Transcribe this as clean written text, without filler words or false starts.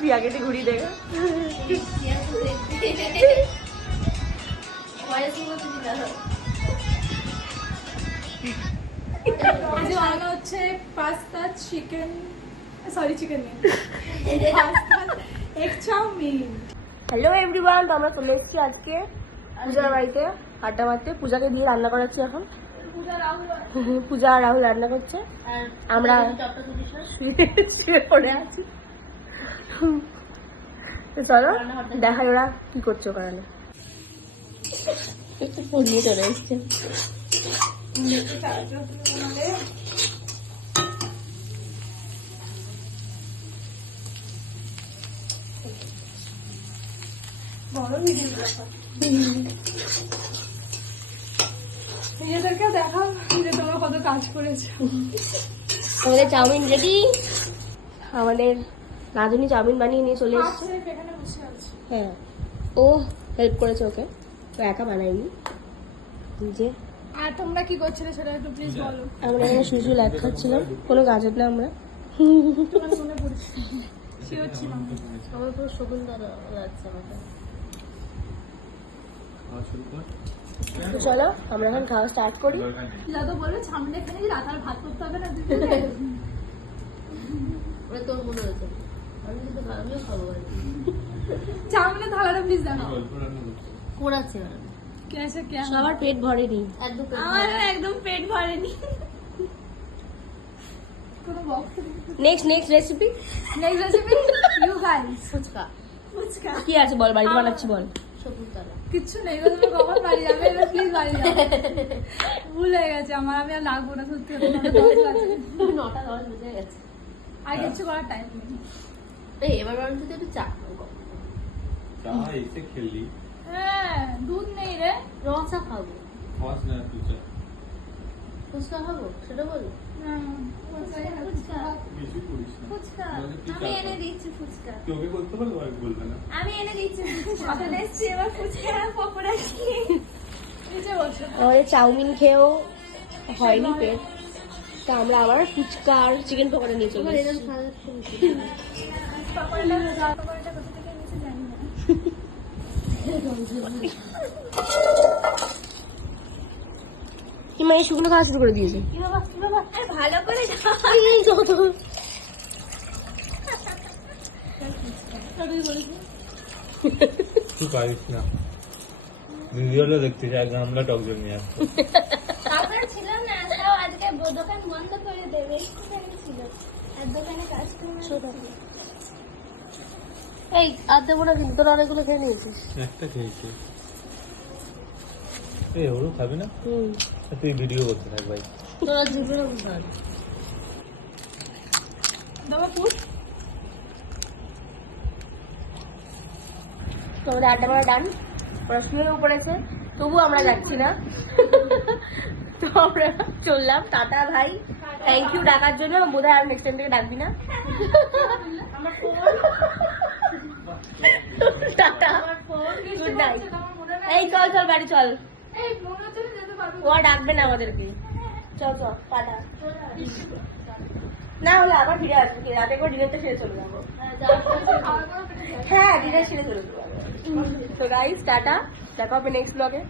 প্রিয়াকে একটু ঘুরিয়ে দেবে। হচ্ছে পাস্তা চিকেন, সরি চিকেন নেই, এগ চাউমিন। হ্যালো এভরিওয়ান, তো আমরা চলে এসেছি আজকে পূজার বাড়িতে আড্ডা মারতে। পূজাকে দিয়ে রান্না করাচ্ছি এখন। পূজা আর রাহুল রান্না করছে, আমরা শুয়ে পড়ে আছি। তো চলো দেখাই ওরা কি করছে ওখানে। একটু পড়িয়ে চলে এসছে। নিজেদেরকে দেখাও যে তোমরা কত কাজ করেছো। আমাদের চাউমিন রেডি। আমাদের রাঁধুনি চাউমিন বানিয়ে নিয়ে চলে এসছে। হ্যাঁ, ও হেল্প করেছে ওকে, তো একা বানাইনি নিজে। আর তোমরা কি করছিলে সেটা একটু প্লিজ বলো। আমরা এখানে শুধু লাইট খাচ্ছিলাম, কোনো কাজের না আমরা। তোমার মনে পড়ছে শিওর ছিলাম। আমার পুরো শগুন দাদা লাগছে আমাকে। তো চলো আমরা এখন খাওয়া স্টার্ট করি। দাদা বললো সামনে এখানে রাত আর ভাত করতে হবে না। ওরা তোর মনে হয়েছে, আমি কিন্তু আমিও খাবো। চাউমিনের থালাটা প্লিজ দেখাও। করাচ্ছে কেসে কে সবার পেট ভরেনি, আমার একদম পেট ভরেনি। কোনো box next recipe you guys. Phuchka phuchka কি আছে বল, বাড়িতে বানাচ্ছি বল। কিচ্ছু নেই, তুমি কখন বাড়ি যাবে? প্লিজ বাড়ি যাবে, ভুল হয়ে গেছে আমার, আমি আর লাগবো না সত্যি। 9:10 বেজে গেছে, আর কিছু করার টাইম নেই। এই এবার বাড়িতে একটু চা চা এসে খেললি, হ্যাঁ দুধ নেই রে। রসা খাবো, খাস না তুই চা। ফুচকা খাবো সেটা বলো। বেশি করিস না। ফুচকা বলে তুই চা আমি খা। এনে দিচ্ছি ফুচকা। তোকে বলতে পারবো আর বলবে না। আমি এনে দিচ্ছি ফুচকা। এসছি এবার ফুচকা পকোড়া খেয়ে নিচে বসো। আমাদের চাউমিন খেয়েও হয়নি পেট, তা আমরা আবার ফুচকা আর চিকেন পকোড়া নিয়ে চলে এসেছি। পকোড়াটা কোথা থেকে নিচে জানি না। কি মানে শুকনো খাওয়া শুরু করে দিয়েছে। কি বাবা আরে ভালো করে তুই পারিস না, ভিডিওটা দেখতে চাই, আমরা টক জল নিয়ে আসবো। আপনার ছিল না, তাও আজকে দোকান বন্ধ করে দেবে ছিল, আর দোকানে কাজ করে। এই আর দেবো না কিন্তু, তোরা অনেকগুলো খেয়ে নিয়েছিস। একটা খেয়েছি। এই ওরও খাবি না? তুই ভিডিও করতে থাক ভাই। তোরা যেগুলো খাবি। দাও পুষ। তো আমাদের আড্ডা মারা ডান, ওরা শুয়েও পড়েছে, তবু আমরা যাচ্ছি না। তো আমরা চললাম। টাটা ভাই, থ্যাংক ইউ ডাকার জন্য। বোধহয় আর নেক্সট টাইম থেকে ডাকবি না। Tata, good night. এই চল চল বাড়ি চল, ও আর ডাকবে না আমাদেরকে। চল চল টাটা। না হলে আবার ফিরে আসবো, রাতে করে ডিনারটা সেরে চলে যাবো। হ্যাঁ ডিনার সেরে চলে যাবো। তো গাইস টাটা, দেখা হবে নেক্সট ব্লগে।